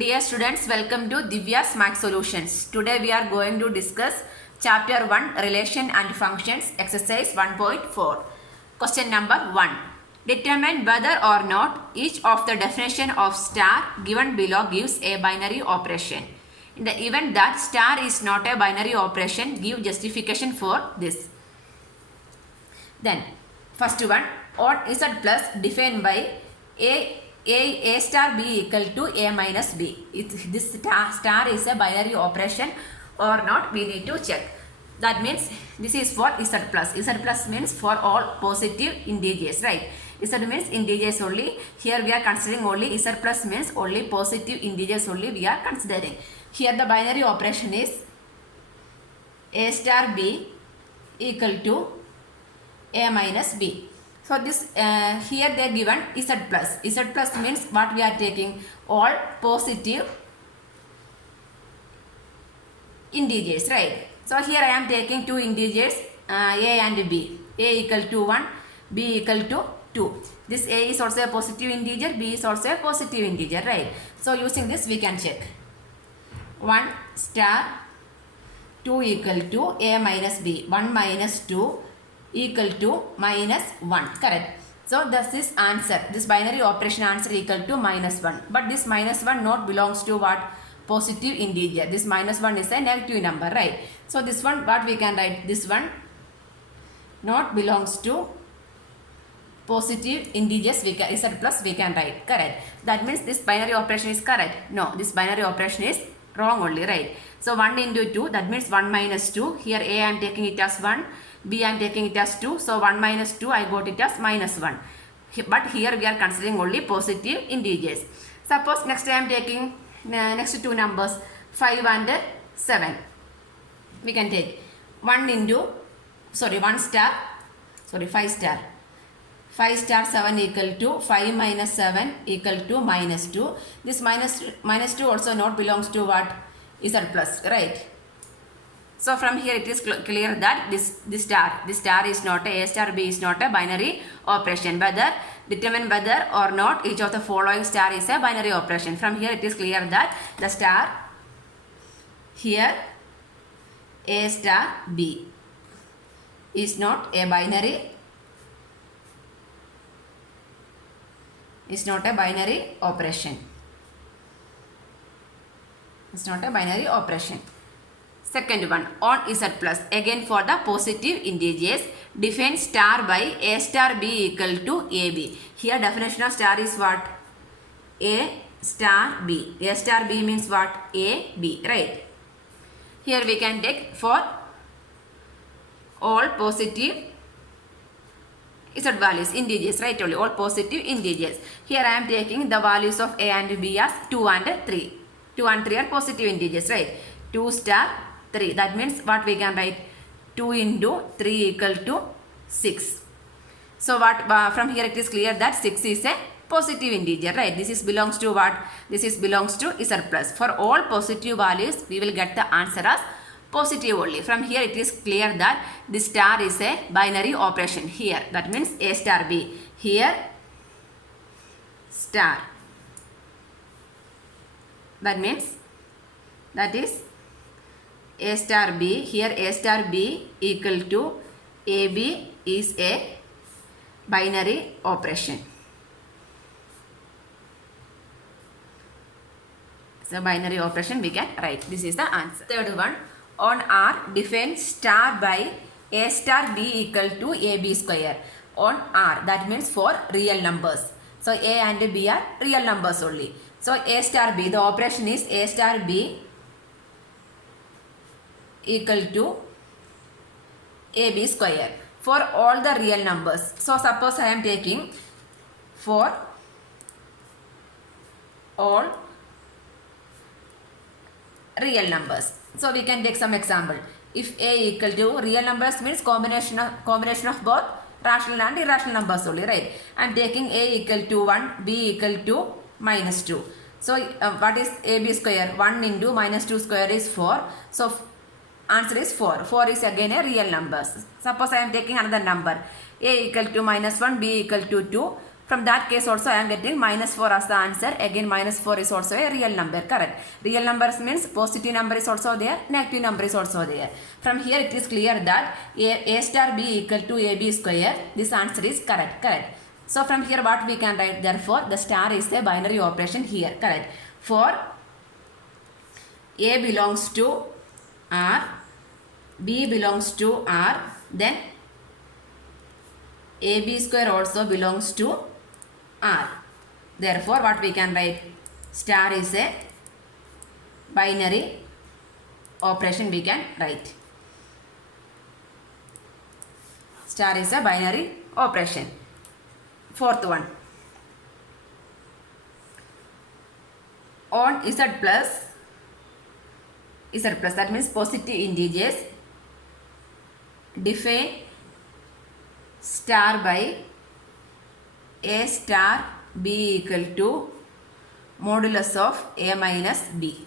Dear students, welcome to Divya's Math Solutions. Today we are going to discuss Chapter 1 Relation and Functions, Exercise 1.4. Question number 1. Determine whether or not each of the definition of star given below gives a binary operation. In the event that star is not a binary operation, give justification for this. Then, first one, on Z plus defined by A star B equal to A minus B. If this star is a binary operation or not, we need to check. That means this is for Z plus. Z plus means for all positive integers, right? Z means integers only. Here we are considering only Z plus means only positive integers only we are considering. Here the binary operation is A star B equal to A minus B. So this here they are given Z plus. Z plus means what we are taking? All positive integers, right? So here I am taking two integers A and B. A equal to 1, B equal to 2. This A is also a positive integer, B is also a positive integer, right? So using this we can check. 1 star 2 equal to A minus B. 1 minus 2 equal to minus 1, correct? So this is answer. This binary operation answer equal to minus 1. But this minus 1 not belongs to what? Positive integer. This minus 1 is a negative number, right? So this one, what we can write? This one not belongs to positive integers. We can Z plus we can write, correct? That means this binary operation is correct. No, this binary operation is wrong only, right? So 1 into 2, that means 1 minus 2. Here A I am taking it as 1. B I am taking it as 2. So 1 minus 2 I got it as minus 1. But here we are considering only positive integers. Suppose next I am taking next two numbers 5 and 7. We can take 5 star. 5 star 7 equal to 5 minus 7 equal to minus 2. This minus 2 also not belongs to what? Z plus, right? So from here it is clear that this star is not A star B is not a binary operation. Determine whether or not each of the following star is a binary operation. From here it is clear that the star here A star B is not a binary. Is not a binary operation. It's not a binary operation. Second one, on Z plus, again for the positive integers, define star by A star B equal to AB. Here definition of star is what? A star B. A star B means what? A, B, right? Here we can take for all positive Z values, integers, right? Only all positive integers. Here I am taking the values of A and B as 2 and 3. 2 and 3 are positive integers, right? 2 star 3. That means what we can write? 2 into 3 equal to 6. So what from here it is clear that 6 is a positive integer, right? This is belongs to what? This is belongs to Z plus. For all positive values, we will get the answer as positive only. From here it is clear that this star is a binary operation here. That means A star B. Here star. That means that is A star B. Here A star B equal to AB is a binary operation. So binary operation we can write. This is the answer. Third one, on R define star by A star B equal to AB square. On R, that means for real numbers. So A and B are real numbers only. So A star B, the operation is A star B equal to AB square for all the real numbers. So suppose I am taking for all real numbers. So we can take some example. If A equal to real numbers means combination of both rational and irrational numbers only, right? I am taking A equal to 1, B equal to minus 2. So what is AB square? 1 into minus 2 square is 4. So answer is 4. 4 is again a real number. Suppose I am taking another number. A equal to minus 1, B equal to 2. From that case also I am getting minus 4 as the answer. Again minus 4 is also a real number, correct. Real numbers means positive number is also there, negative number is also there. From here it is clear that a star b equal to ab square. This answer is correct. So from here what we can write, therefore the star is a binary operation here, correct. For a belongs to R, b belongs to R, then ab square also belongs to R. Therefore what we can write, star is a binary operation we can write. Star is a binary operation. Fourth one, on z plus, that means positive integers, define star by a star b equal to modulus of a minus b.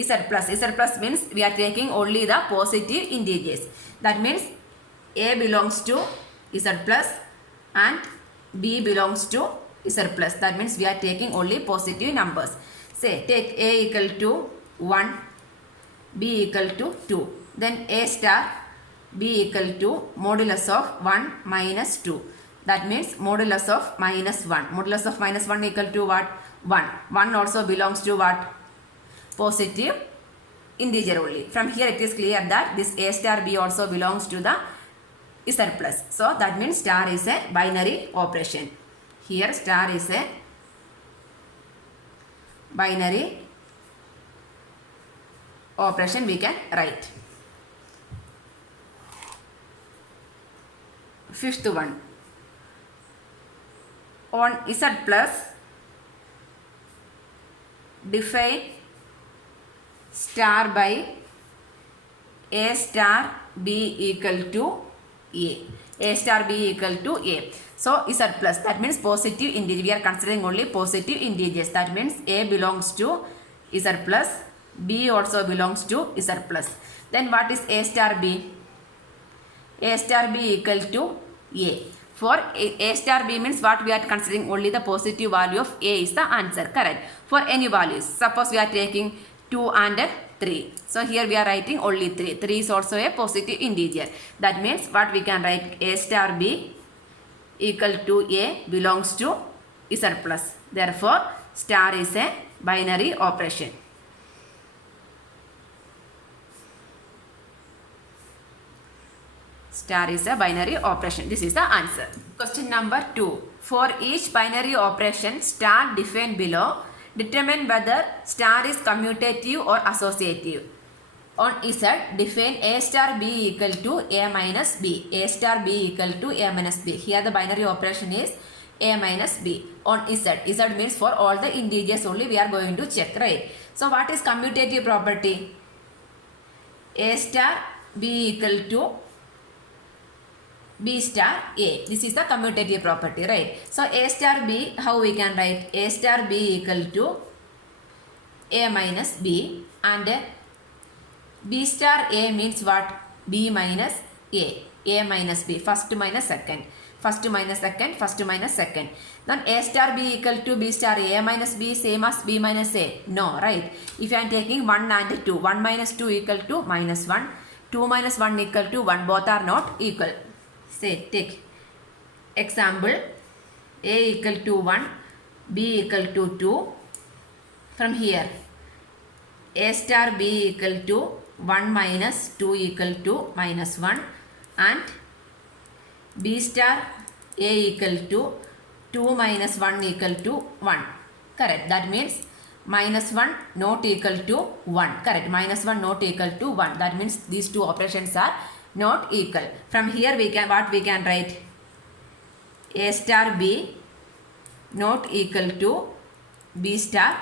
Z plus means we are taking only the positive integers. That means a belongs to z plus and b belongs to z plus. That means we are taking only positive numbers. Say take a equal to 1, b equal to 2. Then a star b equal to modulus of 1 minus 2. That means modulus of minus 1. Modulus of minus 1 equal to what? 1. 1 also belongs to what? Positive integer only. From here it is clear that this a star b also belongs to the z plus. So that means star is a binary operation. Here star is a binary operation we can write. Fifth one, on z plus define star by a star b equal to a. A star b equal to a. So z plus, that means positive integer. We are considering only positive integers. That means a belongs to z plus, b also belongs to z plus. Then what is a star b? A star b equal to a. For a star b means what we are considering only the positive value of a is the answer, correct. For any values, suppose we are taking 2 and 3. So here we are writing only 3. 3 is also a positive integer. That means what we can write, a star b equal to a belongs to z plus. Therefore star is a binary operation. Star is a binary operation. This is the answer. Question number 2. For each binary operation star defined below, determine whether star is commutative or associative. On Z, define a star b equal to a minus b. A star b equal to a minus b. Here the binary operation is a minus b. On Z, Z means for all the integers only we are going to check, right? So what is commutative property? A star b equal to b star a. This is the commutative property, right? So a star b, how we can write? A star b equal to a minus b, and b star a means what? B minus a. A minus b. First minus second. First minus second. First minus second. Then a star b equal to b star a. A minus b same as b minus a. No, right? If I am taking 1 and 2. 1 minus 2 equal to minus 1. 2 minus 1 equal to 1. Both are not equal. Say take example, a equal to 1, b equal to 2. From here a star b equal to 1 minus 2 equal to minus 1, and b star a equal to 2 minus 1 equal to 1, correct. That means minus 1 not equal to 1, correct. Minus 1 not equal to 1. That means these two operations are not equal. From here we can, what we can write? A star b not equal to b star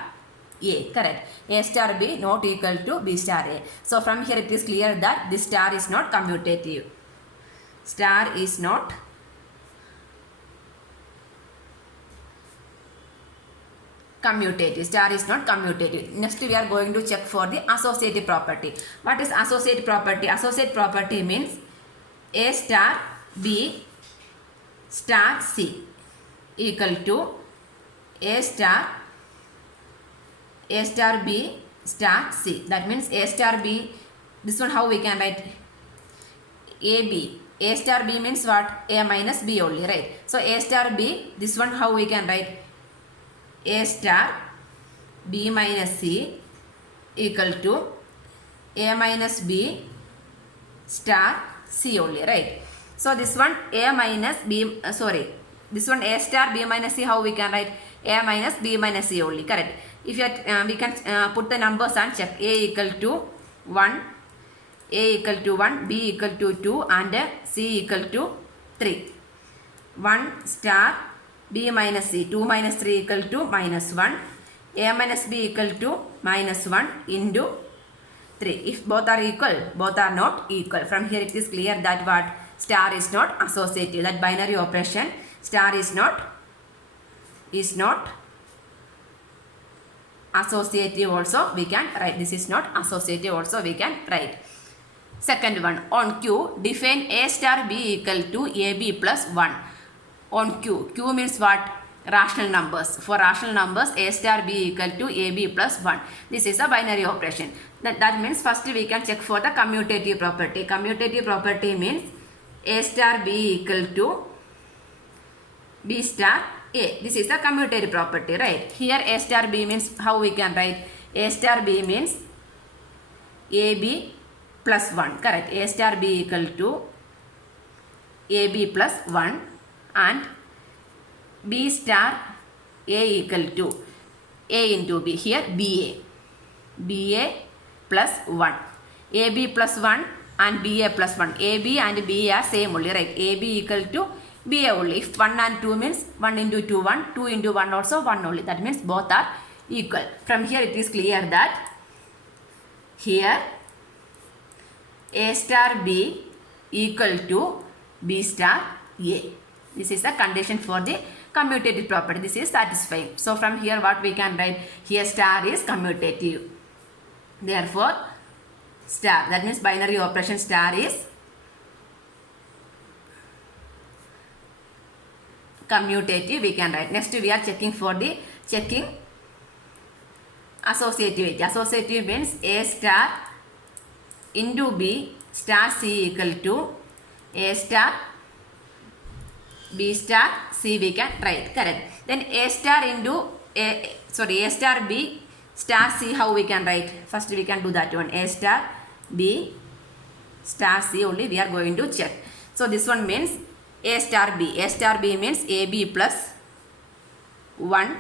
a, correct. A star b not equal to b star a. So from here it is clear that this star is not commutative. Star is not commutative. Star is not commutative. Next we are going to check for the associative property. What is associative property? Associative property means a star b star c. equal to A star B star C. That means A star B, this one how we can write? AB. A star B means what? A minus B only, right? So A star B, this one how we can write? A star B minus C equal to A minus B star C only, right? So this one A minus B, this one A star B minus C, how we can write? A minus B minus C only, correct? If you we can put the numbers and check. A equal to 1, A equal to 1, B equal to 2 and C equal to 3. 1 star B minus C, 2 minus 3 equal to minus 1. A minus B equal to minus 1 into 3. If both are equal, both are not equal. From here it is clear that what? Star is not associative. That binary operation, star is not associative also we can write. This is not associative also we can write. Second one, on Q, define A star B equal to AB plus 1. On Q, Q means what? Rational numbers. For rational numbers, A star B equal to AB plus 1. This is a binary operation. That means first we can check for the commutative property. Commutative property means A star B equal to B star A. This is the commutative property, right? Here A star B means how we can write? A star B means AB plus 1, correct? A star B equal to AB plus 1 and B star A equal to A into B. Here BA plus 1. AB plus 1 and BA plus 1. AB and BA are same only, right? AB equal to BA only. If 1 and 2 means 1 into 2 1, 2 into 1 also 1 only. That means both are equal. From here it is clear that here A star B equal to B star A. This is the condition for the commutative property. This is satisfying. So from here what we can write? Here star is commutative. Therefore star, that means binary operation star is commutative we can write. Next we are checking for the associativity. Associative means A star into B star C equal to A star B star C we can write, correct? Then A star into A star B star C, how we can write? First we can do that one. A star B star C only we are going to check. So this one means A star B. A star B means AB plus 1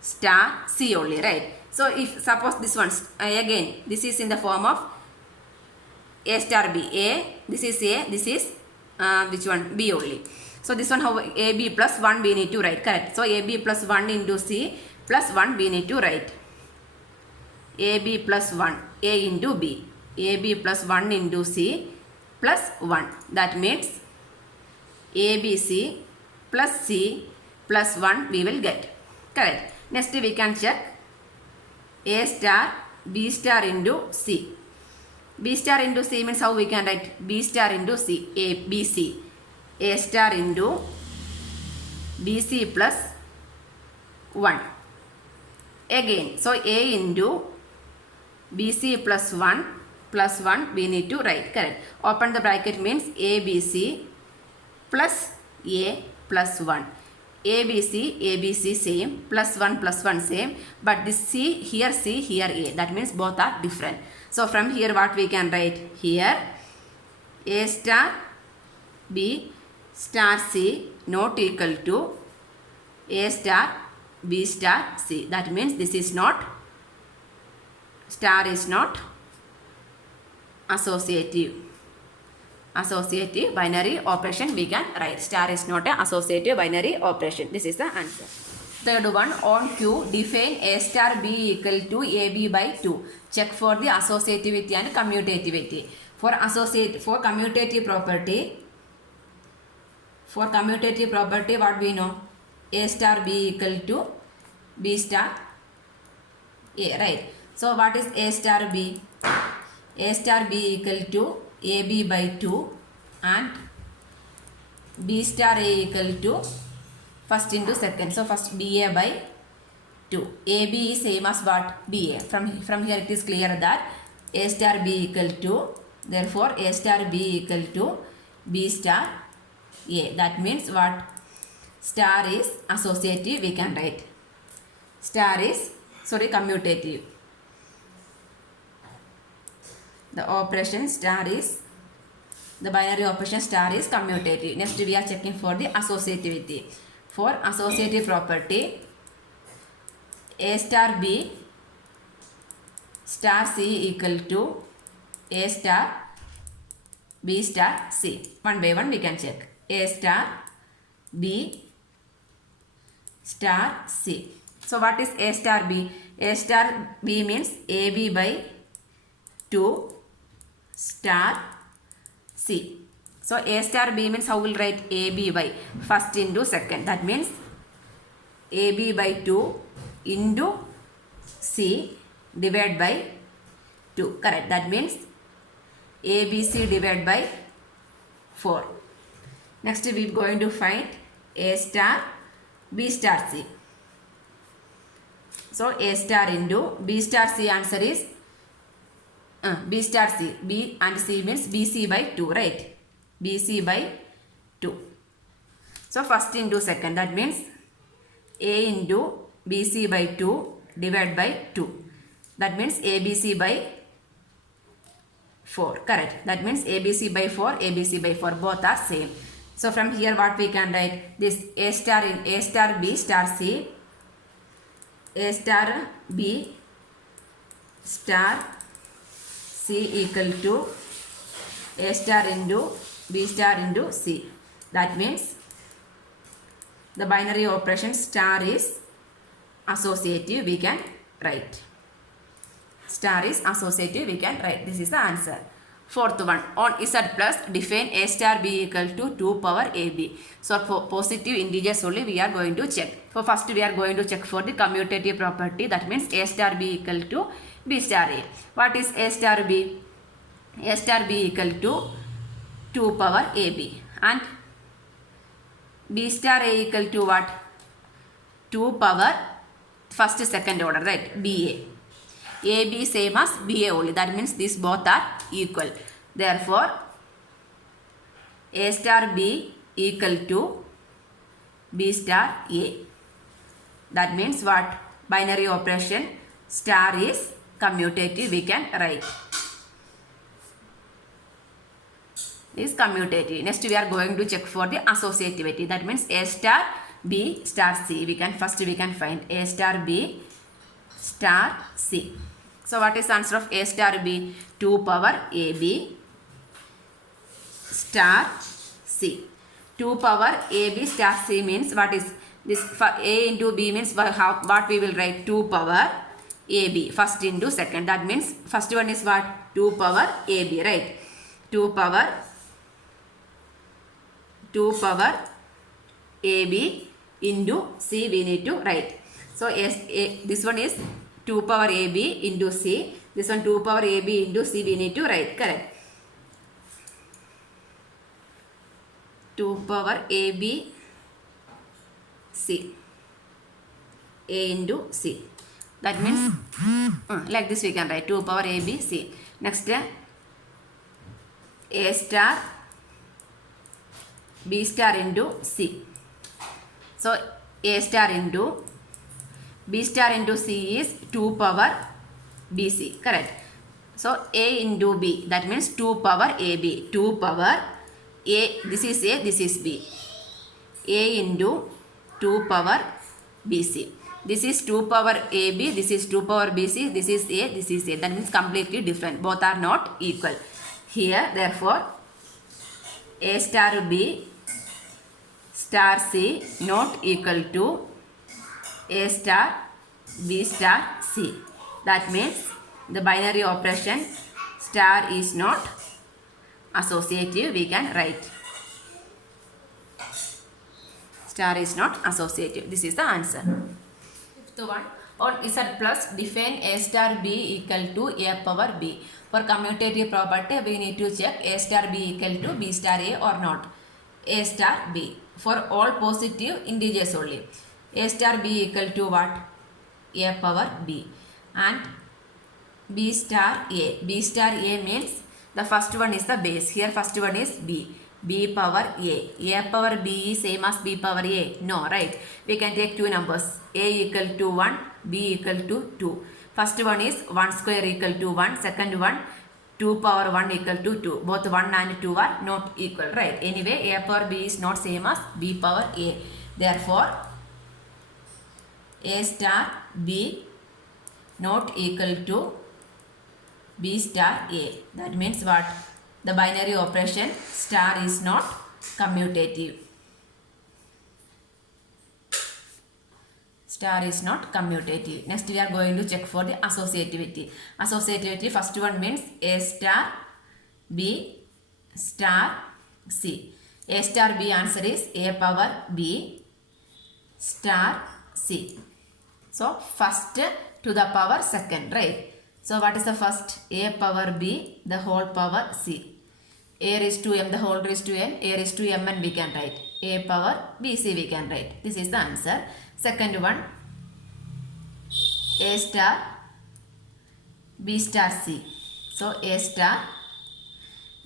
star C only, right? So if suppose this one again, this is in the form of A star B. This is which one? B only. So this one how AB plus 1 we need to write, correct? So AB plus 1 into C plus 1 we need to write. AB plus 1 A into B. AB plus 1 into C plus 1. That means ABC plus C plus 1 we will get, correct? Next we can check A star B star into C. B star into C means how we can write? B star into C. BC. A star into BC plus 1. Again, so A into BC plus 1 we need to write, correct? Open the bracket means ABC plus A plus 1. ABC same, plus 1 same, but this C, here A. That means both are different. So from here what we can write? Here A star B star C not equal to A star B star C. That means this is not, star is not associative binary operation we can write. Star is not an associative binary operation. This is the answer. Third one, on Q, define A star B equal to AB by 2. Check for the associativity and commutativity. For commutative property, what we know? A star B equal to B star A, right? So what is A star B? A star B equal to AB by 2 and B star A equal to First into second. So first BA by 2. AB is same as what? BA. From here it is clear that A star B equal to, therefore A star B equal to B star A. That means what? Star is associative, we can write. Star is, commutative. The operation star is, the binary operation star is commutative. Next we are checking for the associativity. For associative property, A star B star C equal to A star B star C. One by one we can check. A star B star C. So what is A star B? A star B means AB by 2 star C. So A star B means how will write? AB by first into second. That means AB by 2 into C divided by 2. Correct. That means ABC divided by 4. Next we are going to find A star B star C. So A star into B star C, answer is B star C. B and C means BC by 2, right? BC by 2. So first into second, that means A into BC by 2 divided by 2. That means ABC by 4. Correct. That means ABC by 4, ABC by 4. Both are same. So from here what we can write? This A star in A star B star C. A star B star C equal to A star into B star into C. That means the binary operation star is associative, we can write. Star is associative, we can write. This is the answer. Fourth one, on Z plus define A star B equal to 2 power AB. So for positive integers only we are going to check. So first we are going to check for the commutative property. That means A star B equal to B star A. What is A star B? A star B equal to 2 power AB. And B star A equal to what? 2 power first second order, right? BA. AB same as BA only. That means these both are equal. Therefore, A star B equal to B star A. That means what? Binary operation star is commutative, we can write. Is commutative. Next we are going to check for the associativity. That means A star B star C. We can find A star B star C. So what is the answer of A star B? 2 power AB star C. 2 power AB star C means what is this? For A into B means what we will write? 2 power AB first into second. That means first one is what? 2 power AB, right? 2 power AB into C we need to write. So this one is 2 power AB into C. This one 2 power AB into C we need to write. Correct. 2 power AB C. A into C. That means like this we can write 2 power AB C. Next A star B star into C. So A star into B star into C is 2 power BC. Correct. So A into B, that means 2 power AB. 2 power A, this is A, this is B. A into 2 power BC. This is 2 power AB, this is 2 power BC, this is A, this is A. That means completely different. Both are not equal. Here, therefore, A star B star C not equal to A star B star C. That means the binary operation star is not associative, we can write. Star is not associative. This is the answer. Fifth one, on Z plus define A star B equal to A power B. For commutative property we need to check A star B equal to B star A or not. A star B. for all positive integers only. A star b equal to what? A power b. And b star a. B star a means the first one is the base. Here first one is b. B power a. A power b is same as b power a. No, right? We can take two numbers. A equal to 1, b equal to 2. First one is 1 square equal to 1. Second one 2 power 1 equal to 2. Both 1 and 2 are not equal, right? Anyway, a power b is not same as b power a. Therefore, a star b not equal to b star a. That means what? The binary operation star is not commutative. Star is not commutative. Next we are going to check for the associativity. Associativity, first one means a star b star c. A star b answer is a power b star c. So first to the power second, right? So what is the first? A power b the whole power c. A raised to m the whole raised to n. A raised to mn we can write. A power bc we can write. This is the answer. Second one, a star b star c. So a star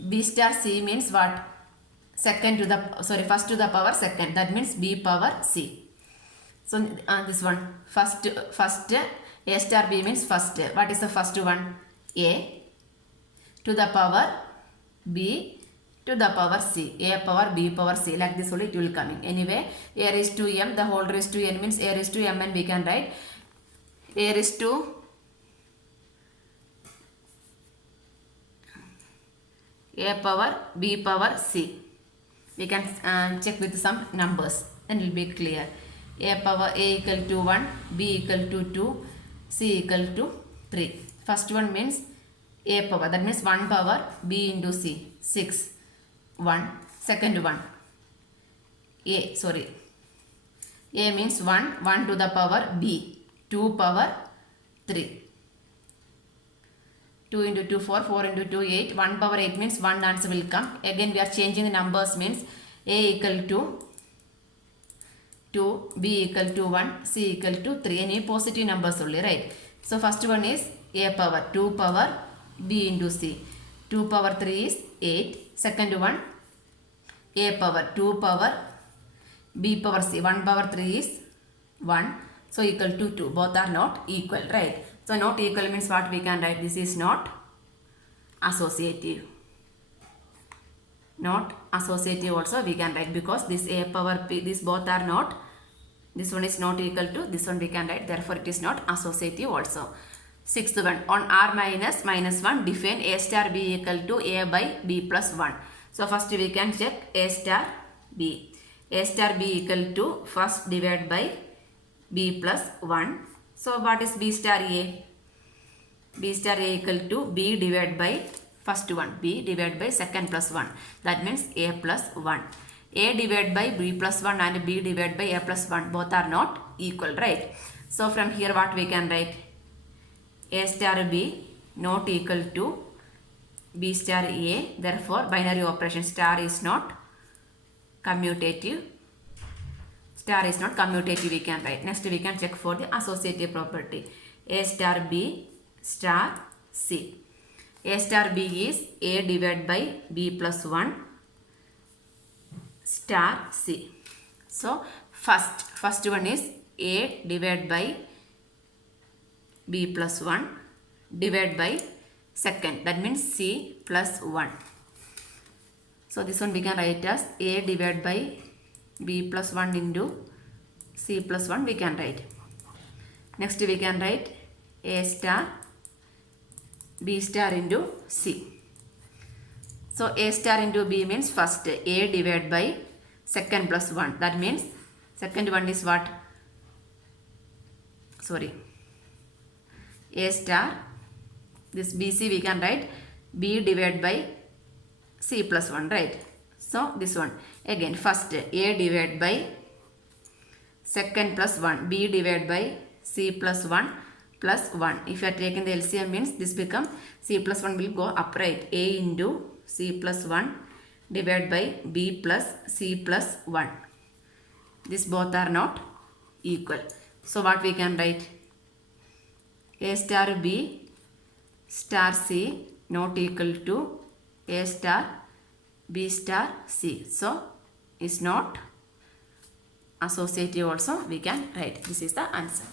b star c means what? Second to the first to the power second. That means b power c. So this one first a star b means first. What is the first one? A to the power b to the power c. A power b power c. Like this only it will coming. Anyway, a raised to m the whole raised to n means a raised to mn we can write. A raised to a power b power c. We can check with some numbers, then it will be clear. A power a equal to 1, b equal to 2, c equal to 3. First one means a power, that means 1 power b into c, 6, 1. Second one, a means 1 to the power b, 2 power 3. 2 into 2, 4, 4 into 2, 8. 1 power 8 means 1 answer will come. Again we are changing the numbers means a equal to 2, b equal to 1, c equal to 3. Any positive numbers only, right? So first one is a power 2 power b into c. 2 power 3 is 8. Second one, a power 2 power b power c. 1 power 3 is 1. So equal to 2. Both are not equal, right? So not equal means what we can write? This is not associative. Not associative also we can write, because this a power p, this both are not, this one is not equal to this one we can write. Therefore it is not associative also. Sixth one, on r minus 1 define a star b equal to a by b plus 1. So first we can check a star b. A star b equal to first divided by b plus 1. So what is b star a? B star a equal to b divided by first one, b divided by second plus 1. That means a plus 1. A divided by b plus 1 and b divided by a plus 1 both are not equal, right? So from here what we can write? A star b not equal to b star a. Therefore binary operation star is not commutative. Star is not commutative we can write. Next we can check for the associative property. A star b star c. A star b is a divided by b plus 1 star c. So first one is a divided by b plus 1 divided by second, that means c plus 1. So this one we can write as a divided by b plus 1 into c plus 1 we can write. Next we can write a star b star into c. So a star into b means first a divided by second plus 1. That means second one is what? A star, this bc we can write b divided by c plus 1, right? So this one again first a divided by second plus 1, b divided by c plus 1 plus 1. If you are taking the LCM means this become c plus 1 will go upright. A into c plus 1 divided by b plus c plus 1. These both are not equal. So what we can write? A star B star C not equal to A star B star C. So is not associative also we can write. This is the answer.